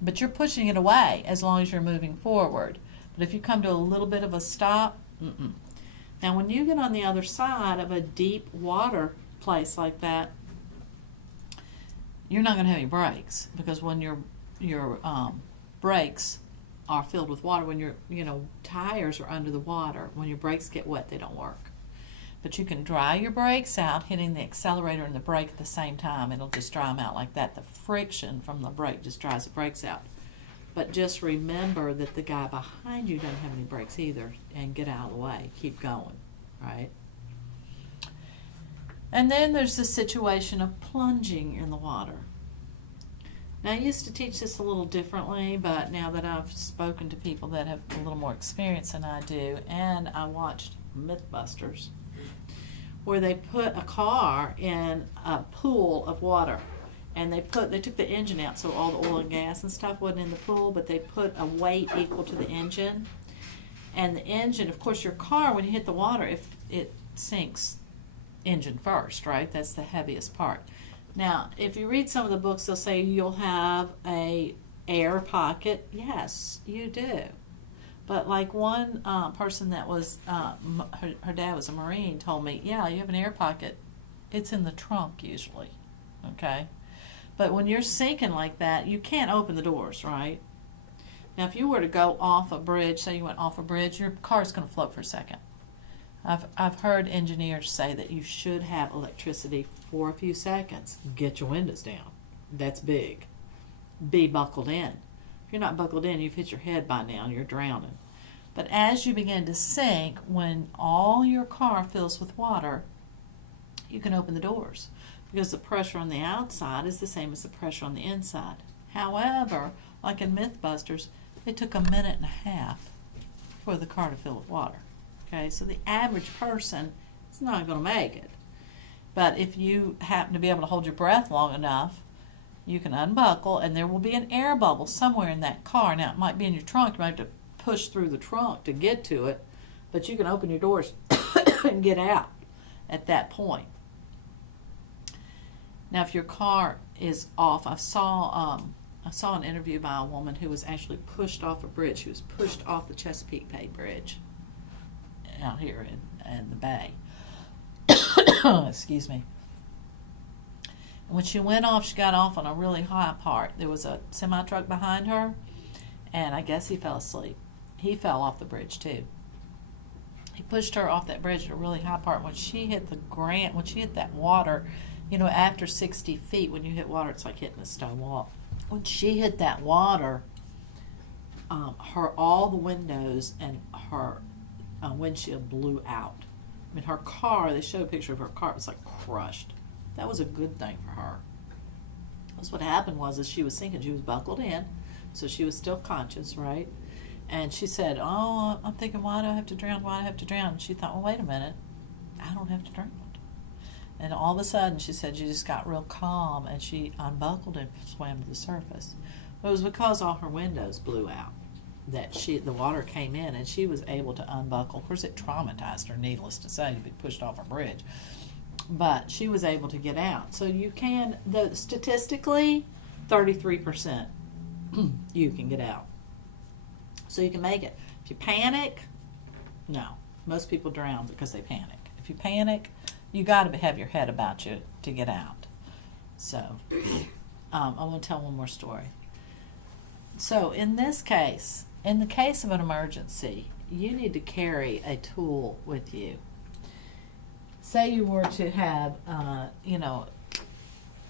But you're pushing it away as long as you're moving forward. But if you come to a little bit of a stop, Now when you get on the other side of a deep water place like that, you're not going to have any brakes, because when your brakes are filled with water, when your tires are under the water, when your brakes get wet, they don't work. But you can dry your brakes out, hitting the accelerator and the brake at the same time. It'll just dry them out like that. The friction from the brake just dries the brakes out. But just remember that the guy behind you doesn't have any brakes either, and get out of the way. Keep going, right? And then there's the situation of plunging in the water. Now, I used to teach this a little differently, but now that I've spoken to people that have a little more experience than I do, and I watched Mythbusters, where they put a car in a pool of water, and they took the engine out, so all the oil and gas and stuff wasn't in the pool, but they put a weight equal to the engine. And the engine, of course, your car, when you hit the water, if it sinks engine first, right? That's the heaviest part. Now, if you read some of the books, they'll say you'll have a air pocket. Yes, you do. But like one person that was, her dad was a Marine, told me, yeah, you have an air pocket. It's in the trunk usually, okay? But when you're sinking like that, you can't open the doors, right? Now, if you were to go off a bridge, say you went off a bridge, your car's going to float for a second. I've heard engineers say that you should have electricity for a few seconds. Get your windows down. That's big. Be buckled in. If you're not buckled in, you've hit your head by now and you're drowning. But as you begin to sink, when all your car fills with water, you can open the doors, because the pressure on the outside is the same as the pressure on the inside. However, like in Mythbusters, it took 1.5 minutes for the car to fill with water. Okay, so the average person is not going to make it. But if you happen to be able to hold your breath long enough, you can unbuckle, and there will be an air bubble somewhere in that car. Now, it might be in your trunk. You might have to push through the trunk to get to it, but you can open your doors and get out at that point. Now, if your car is off, I saw an interview by a woman who was actually pushed off a bridge. She was pushed off the Chesapeake Bay Bridge out here in the bay. Excuse me. And when she went off, she got off on a really high part. There was a semi-truck behind her, and I guess he fell asleep. He fell off the bridge too. He pushed her off that bridge at a really high part. When she hit that water, after 60 feet, when you hit water, it's like hitting a stone wall. When she hit that water, all the windows and her windshield blew out. I mean, her car, they showed a picture of her car, it was like crushed. That was a good thing for her. Because what happened was, as she was sinking, she was buckled in, so she was still conscious, right? And she said, oh, I'm thinking, why do I have to drown? Why do I have to drown? And she thought, well, wait a minute, I don't have to drown. And all of a sudden, she said she just got real calm, and she unbuckled and swam to the surface. But it was because all her windows blew out that the water came in, and she was able to unbuckle. Of course, it traumatized her, needless to say, to be pushed off a bridge. But she was able to get out. So you can, statistically, 33% you can get out. So you can make it. If you panic, no. Most people drown because they panic. If you panic, you got to have your head about you to get out. So I want to tell one more story. So in this case, in the case of an emergency, you need to carry a tool with you. Say you were to have,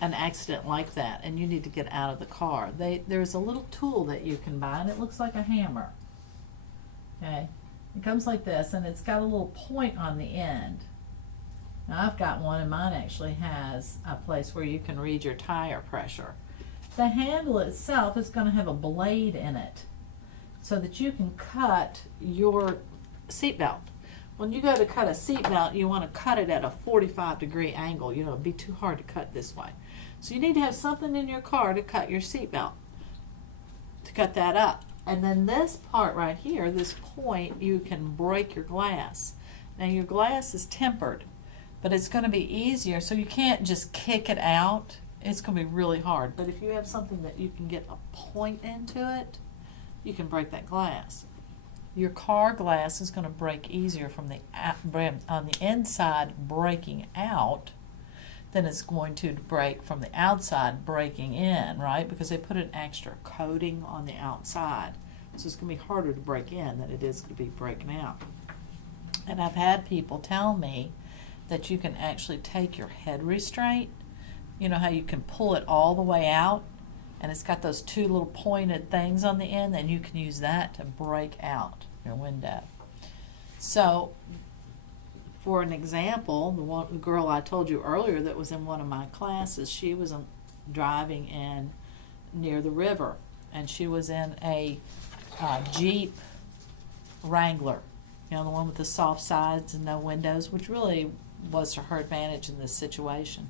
an accident like that, and you need to get out of the car. There's a little tool that you can buy, and it looks like a hammer. Okay, It comes like this, and it's got a little point on the end. Now I've got one, and mine actually has a place where you can read your tire pressure. The handle itself is going to have a blade in it so that you can cut your seatbelt. When you go to cut a seatbelt, you want to cut it at a 45-degree angle. You know, it'd be too hard to cut this way. So you need to have something in your car to cut your seatbelt, to cut that up. And then this part right here, this point, you can break your glass. Now your glass is tempered, but it's going to be easier, so you can't just kick it out. It's going to be really hard. But if you have something that you can get a point into it, you can break that glass. Your car glass is going to break easier from the on the inside breaking out than it's going to break from the outside breaking in, right? Because they put an extra coating on the outside. So it's going to be harder to break in than it is going to be breaking out. And I've had people tell me that you can actually take your head restraint, you know how you can pull it all the way out, and it's got those two little pointed things on the end, and you can use that to break out your window. So, for an example, the girl I told you earlier that was in one of my classes, she was driving in near the river, and she was in a Jeep Wrangler, you know, the one with the soft sides and no windows, which really was to her advantage in this situation.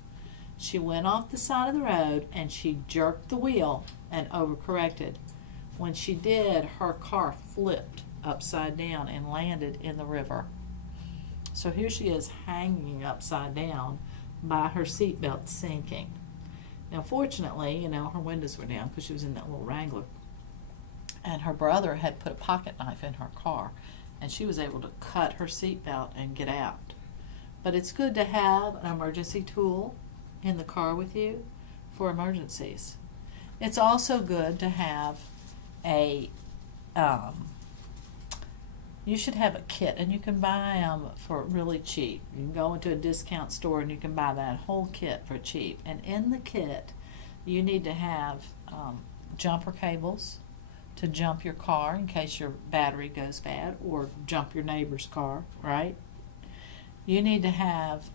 She went off the side of the road and she jerked the wheel and overcorrected. When she did, her car flipped upside down and landed in the river. So here she is hanging upside down by her seatbelt sinking. Now fortunately, you know, her windows were down because she was in that little Wrangler. And her brother had put a pocket knife in her car, and she was able to cut her seatbelt and get out. But it's good to have an emergency tool in the car with you for emergencies. It's also good to have a you should have a kit, and you can buy them for really cheap. You can go into a discount store and you can buy that whole kit for cheap. And in the kit, you need to have jumper cables to jump your car in case your battery goes bad, or jump your neighbor's car, right? You need to have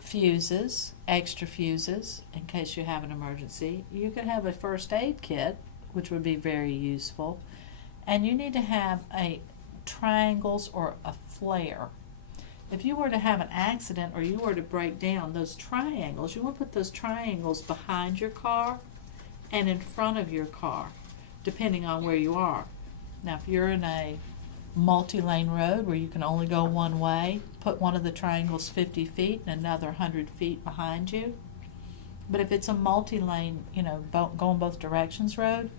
fuses, extra fuses, in case you have an emergency. You could have a first aid kit, which would be very useful. And you need to have triangles or a flare. If you were to have an accident or you were to break down, those triangles, you want to put those triangles behind your car and in front of your car, depending on where you are. Now, if you're in a multi-lane road where you can only go one way, put one of the triangles 50 feet and another 100 feet behind you. But if it's a multi-lane, you know, going both directions road,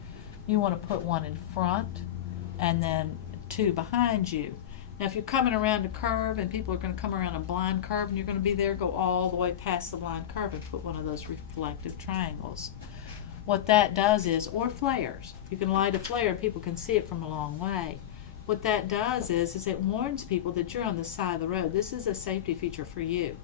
you want to put one in front and then two behind you. Now, if you're coming around a curve and people are going to come around a blind curve and you're going to be there, go all the way past the blind curve and put one of those reflective triangles. What that does is, or flares, you can light a flare, people can see it from a long way. What that does is it warns people that you're on the side of the road. This is a safety feature for you,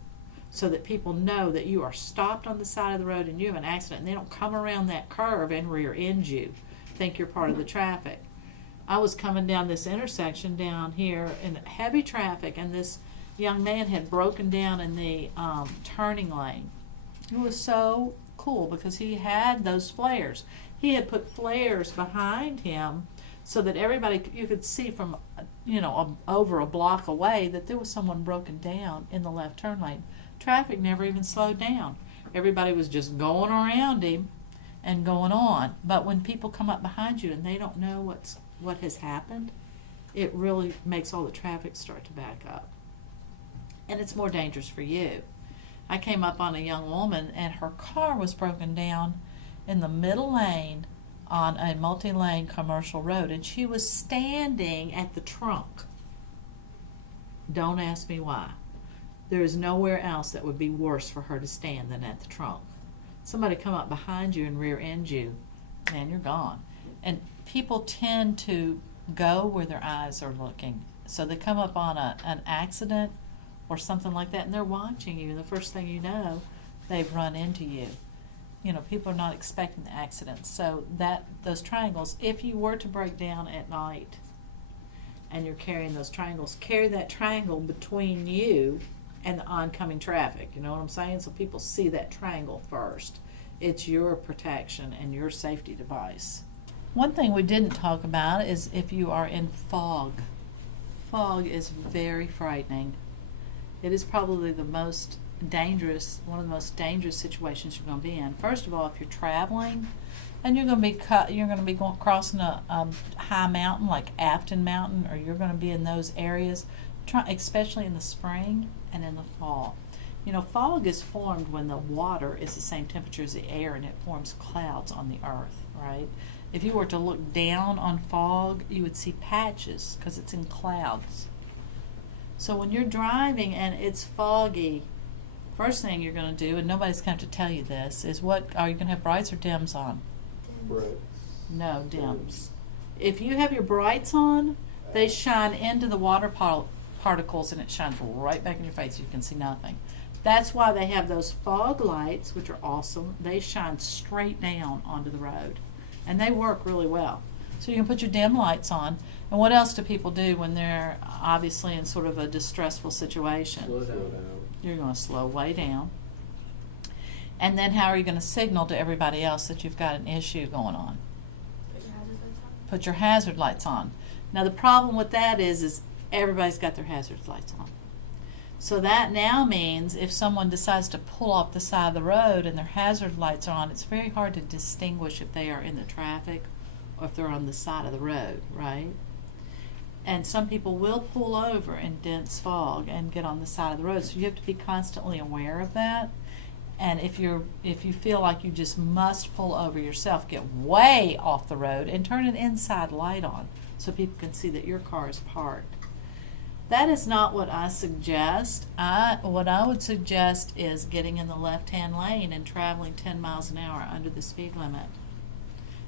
so that people know that you are stopped on the side of the road and you have an accident, and they don't come around that curve and rear end you, think you're part of the traffic. I was coming down this intersection down here in heavy traffic, and this young man had broken down in the turning lane. It was so cool because he had those flares. He had put flares behind him so that everybody, you could see from, you know, over a block away that there was someone broken down in the left turn lane. Traffic never even slowed down. Everybody was just going around him and going on. But when people come up behind you and they don't know what has happened, it really makes all the traffic start to back up. And it's more dangerous for you. I came up on a young woman and her car was broken down in the middle lane on a multi-lane commercial road, and she was standing at the trunk. Don't ask me why. There is nowhere else that would be worse for her to stand than at the trunk. Somebody come up behind you and rear end you, man, you're gone. And people tend to go where their eyes are looking. So they come up on an accident or something like that, and they're watching you, and the first thing you know, they've run into you. You know, people are not expecting the accidents. So those triangles, if you were to break down at night and you're carrying those triangles, carry that triangle between you and the oncoming traffic. You know what I'm saying? So people see that triangle first. It's your protection and your safety device. One thing we didn't talk about is if you are in fog. Fog is very frightening. It is probably the most dangerous, one of the most dangerous situations you're going to be in. First of all, if you're traveling and you're going to be going crossing a high mountain like Afton Mountain, or you're going to be in those areas, especially in the spring and in the fall. You know, fog is formed when the water is the same temperature as the air, and it forms clouds on the earth, right? If you were to look down on fog, you would see patches because it's in clouds. So when you're driving and it's foggy, first thing you're going to do, and nobody's going to have to tell you this, is what are you going to have, brights or dims on? Right. No, dims. If you have your brights on, they shine into the water particles and it shines right back in your face. You can see nothing. That's why they have those fog lights, which are awesome. They shine straight down onto the road, and they work really well. So you can put your dim lights on. And what else do people do when they're obviously in sort of a distressful situation? Slow down. You're going to slow way down. And then how are you going to signal to everybody else that you've got an issue going on? Put your hazard lights on. Put your hazard lights on. Now the problem with that is everybody's got their hazard lights on. So that now means if someone decides to pull off the side of the road and their hazard lights are on, it's very hard to distinguish if they are in the traffic or if they're on the side of the road, right? And some people will pull over in dense fog and get on the side of the road. So you have to be constantly aware of that. And if you feel like you just must pull over yourself, get way off the road and turn an inside light on so people can see that your car is parked. That is not what I suggest. What I would suggest is getting in the left-hand lane and traveling 10 miles an hour under the speed limit.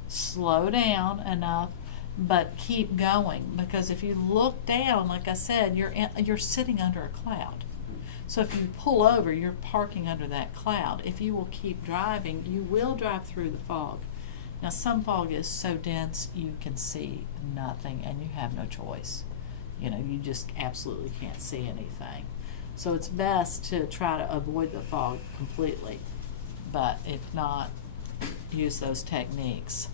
Slow down enough, but keep going, because if you look down, like I said, you're sitting under a cloud. So if you pull over, you're parking under that cloud. If you will keep driving, you will drive through the fog. Now, some fog is so dense you can see nothing and you have no choice. You know, you just absolutely can't see anything. So it's best to try to avoid the fog completely. But if not, use those techniques.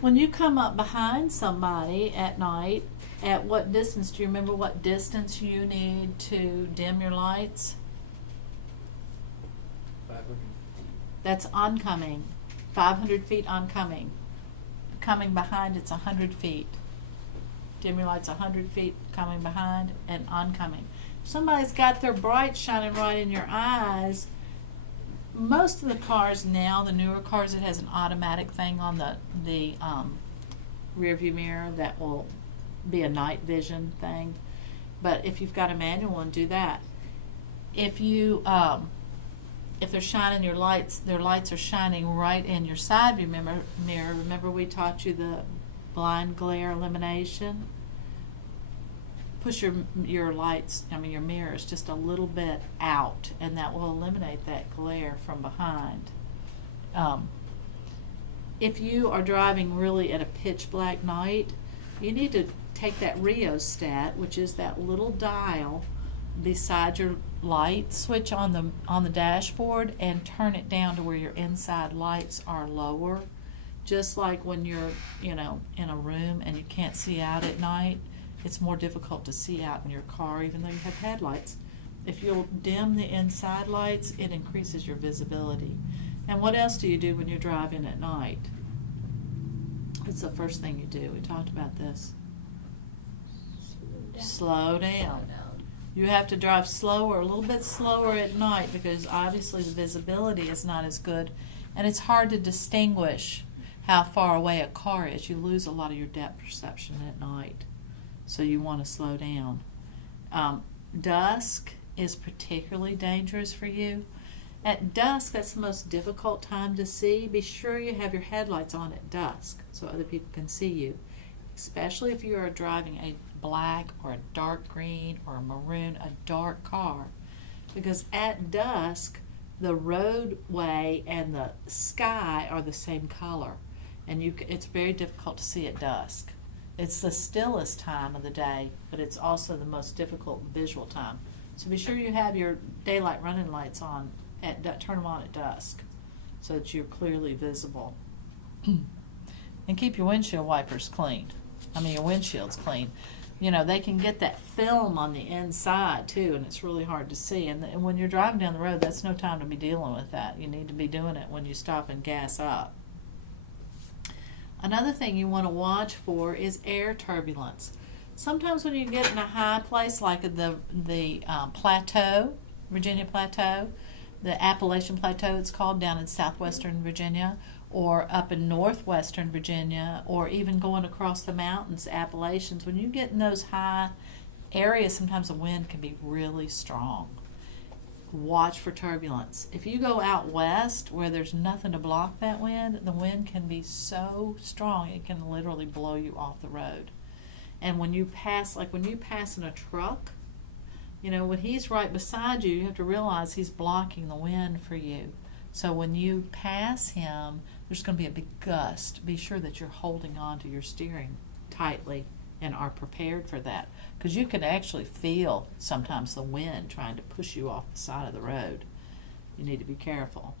When you come up behind somebody at night, at what distance, do you remember what distance you need to dim your lights? 500 feet. That's oncoming. 500 feet oncoming. Coming behind, it's 100 feet. Dim your lights 100 feet coming behind and oncoming. If somebody's got their brights shining right in your eyes, most of the cars now, the newer cars, it has an automatic thing on the rear view mirror that will be a night vision thing. But if you've got a manual one, do that. If you if they're shining your lights, their lights are shining right in your side view mirror. Remember we taught you the blind glare elimination? Push your lights, your mirrors just a little bit out, and that will eliminate that glare from behind. If you are driving really at a pitch black night, you need to take that rheostat, which is that little dial beside your light switch on the dashboard, and turn it down to where your inside lights are lower. Just like when you're, in a room and you can't see out at night, it's more difficult to see out in your car even though you have headlights. If you'll dim the inside lights, it increases your visibility. And what else do you do when you're driving at night? What's the first thing you do? We talked about this. Slow down. You have to drive slower, a little bit slower at night, because obviously the visibility is not as good, and it's hard to distinguish how far away a car is. You lose a lot of your depth perception at night, so you want to slow down. Dusk is particularly dangerous for you. At dusk, that's the most difficult time to see. Be sure you have your headlights on at dusk so other people can see you, especially if you are driving a black or a dark green or a maroon, a dark car, because at dusk the roadway and the sky are the same color, and it's very difficult to see at dusk. It's the stillest time of the day, but it's also the most difficult visual time. So be sure you have your daylight running lights on, turn them on at dusk so that you're clearly visible. And keep your windshield wipers clean. Your windshields clean. They can get that film on the inside too, and it's really hard to see. And when you're driving down the road, that's no time to be dealing with that. You need to be doing it when you stop and gas up. Another thing you want to watch for is air turbulence. Sometimes when you get in a high place like the plateau, Virginia Plateau, the Appalachian Plateau it's called, down in southwestern Virginia, or up in northwestern Virginia, or even going across the mountains, Appalachians, when you get in those high areas, sometimes the wind can be really strong. Watch for turbulence. If you go out west where there's nothing to block that wind, the wind can be so strong it can literally blow you off the road. And when you pass, in a truck, when he's right beside you, you have to realize he's blocking the wind for you. So when you pass him, there's going to be a big gust. Be sure that you're holding on to your steering tightly and are prepared for that, because you can actually feel sometimes the wind trying to push you off the side of the road. You need to be careful.